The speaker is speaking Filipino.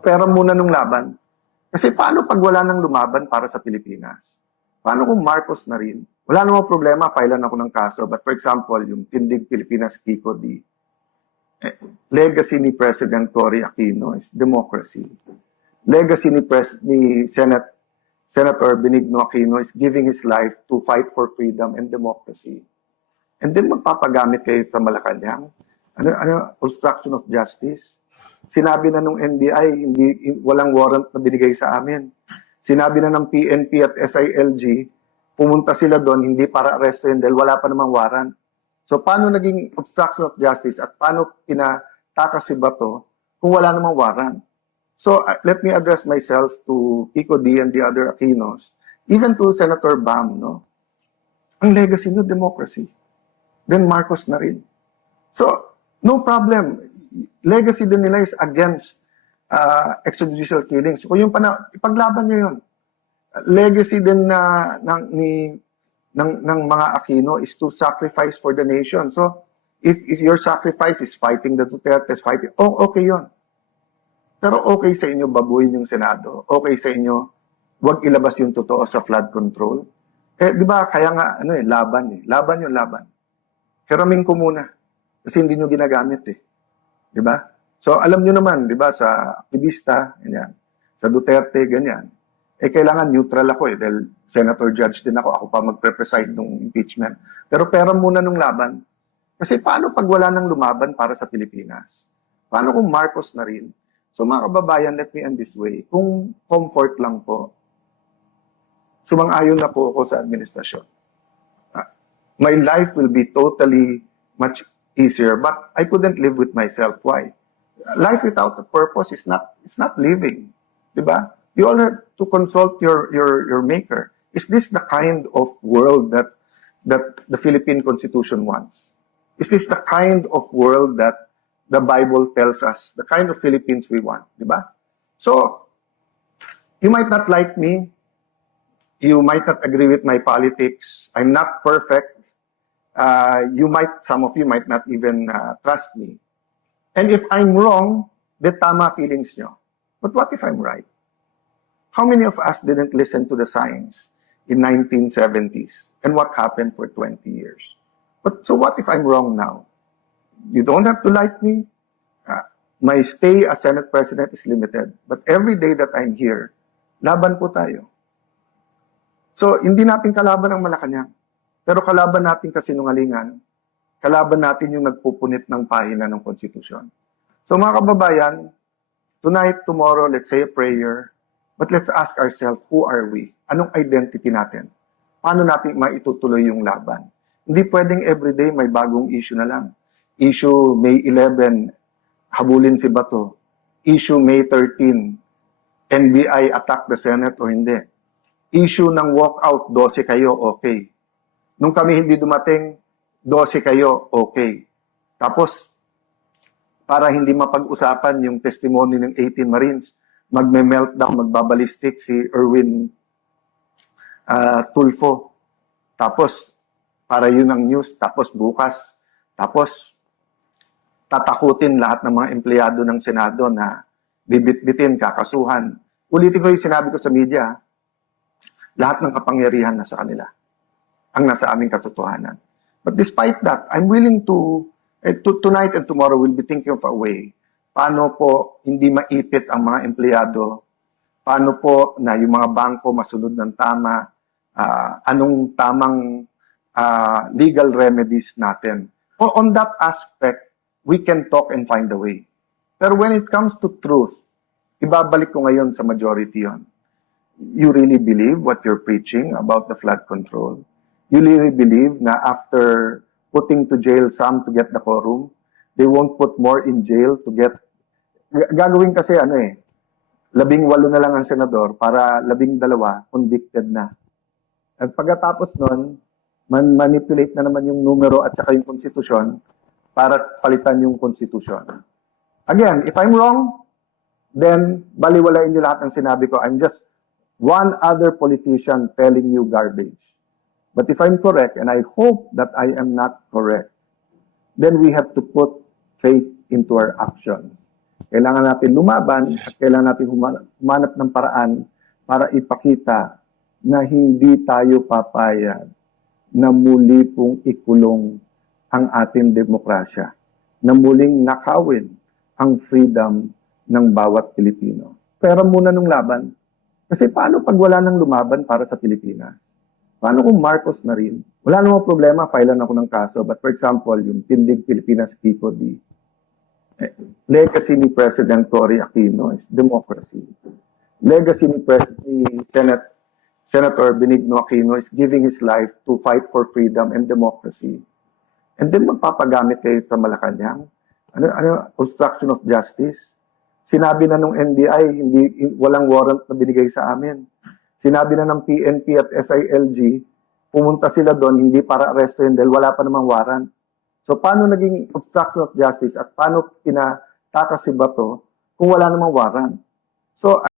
pera muna nung laban. Kasi paano pag wala nang lumaban para sa Pilipinas? Paano kung Marcos na rin? Wala namang problema, filean ako ng kaso. But for example, yung Tindig Pilipinas Kiko D, legacy ni President Cory Aquino is democracy. Legacy ni Senator Benigno Aquino is giving his life to fight for freedom and democracy. And then magpapagamit kayo sa Malacanang. Obstruction of justice. Sinabi na nung NBI, walang warrant na binigay sa amin. Sinabi na ng PNP at SILG, pumunta sila doon, hindi para arestuhin dahil wala pa namang warrant. So paano naging obstruction of justice at paano pinatakas si Bato kung wala namang warrant? So let me address myself to Kiko D and the other Aquinos, even to Senator Bam, no? Ang legacy nyo, democracy. Then Marcos na rin. So, no problem. Legacy din nila is against extrajudicial killings. So yung ipaglaban nyo yun. Legacy din ng mga Aquino is to sacrifice for the nation. So, if your sacrifice is fighting the Dutertes, okay yun. Pero okay sa inyo babuin yung Senado. Okay sa inyo, wag ilabas yung totoo sa flood control. Di ba, kaya nga, laban eh. Laban yung laban. Hiramin ko muna. Kasi hindi nyo ginagamit eh. Di ba? So, alam nyo naman, di ba, sa aktivista, ganyan. Sa Duterte, ganyan. Kailangan neutral ako eh, dahil senator judge din ako. Ako pa magpre-preside ng impeachment. Pero pera muna nung laban. Kasi paano pag wala nang lumaban para sa Pilipinas? Paano kung Marcos na rin? So mga kababayan, let me end this way. Kung comfort lang po, sumang-ayon na po ako sa administrasyon. My life will be totally much easier, but I couldn't live with myself. Why? Life without a purpose is not living. Diba? You all have to consult your maker. Is this the kind of world that the Philippine Constitution wants? Is this the kind of world that the Bible tells us, the kind of Philippines we want? Diba? So, you might not like me. You might not agree with my politics. I'm not perfect. Some of you might not even trust me. And if I'm wrong, then tama feelings nyo. But what if I'm right? How many of us didn't listen to the science in 1970s? And what happened for 20 years? So what if I'm wrong now? You don't have to like me. My stay as Senate President is limited. But every day that I'm here, laban po tayo. So, hindi natin kalaban ang Malacanang. Pero kalaban natin kasinungalingan. Kalaban natin yung nagpupunit ng pahina ng konstitusyon. So mga kababayan, tonight, tomorrow, let's say a prayer. But let's ask ourselves, who are we? Anong identity natin? Paano natin maitutuloy yung laban? Hindi pwedeng everyday may bagong issue na lang. Issue May 11, habulin si Bato. Issue May 13, NBI attack the Senate o hindi. Issue ng walkout, 12 kayo, okay. Nung kami hindi dumating, 12 kayo, okay. Tapos, para hindi mapag-usapan yung testimony ng 18 Marines, magme-meltdown, magbabalistik si Erwin Tulfo. Tapos, para yun ang news. Tapos bukas, tapos tatakutin lahat ng mga empleyado ng Senado na bibit-bitin, kakasuhan. Ulitin ko yung sinabi ko sa media, lahat ng kapangyarihan nasa kanila. Ang nasa aming katotohanan. But despite that, I'm willing to tonight and tomorrow, we'll be thinking of a way. Paano po hindi maipit ang mga empleyado? Paano po na yung mga bangko masunod ng tama? Anong tamang legal remedies natin? On that aspect, we can talk and find a way. Pero when it comes to truth, ibabalik ko ngayon sa majority yon. You really believe what you're preaching about the flood control? You really believe na after putting to jail some to get the quorum, they won't put more in jail to get... Gagawin kasi 18 na lang ang senador para 12 convicted na. At pagkatapos nun, manipulate na naman yung numero at saka yung konstitusyon para palitan yung konstitusyon. Again, if I'm wrong, then baliwalain nyo lahat ng sinabi ko. I'm just one other politician telling you garbage. But if I'm correct, and I hope that I am not correct, then we have to put faith into our actions. Kailangan natin lumaban at kailangan natin humanap ng paraan para ipakita na hindi tayo papayag na muli pong ikulong ang ating demokrasya, na muling nakawin ang freedom ng bawat Pilipino. Pero muna nung laban. Kasi paano pag wala nang lumaban para sa Pilipinas? Paano kung Marcos na rin? Wala namang problema, filean ako ng kaso. But for example, yung Tindig Pilipinas PCOD, legacy ni President Cory Aquino is democracy. Legacy ni Senator Benigno Aquino is giving his life to fight for freedom and democracy. And then magpapagamit kayo sa Malacanang. Obstruction of justice. Sinabi na nung NBI, walang warrant na binigay sa amin. Sinabi na ng PNP at SILG, pumunta sila doon, hindi para arrestuin dahil wala pa namang warrant. So paano naging obstruction of justice at paano pinatakas si Bato kung wala namang warrant? So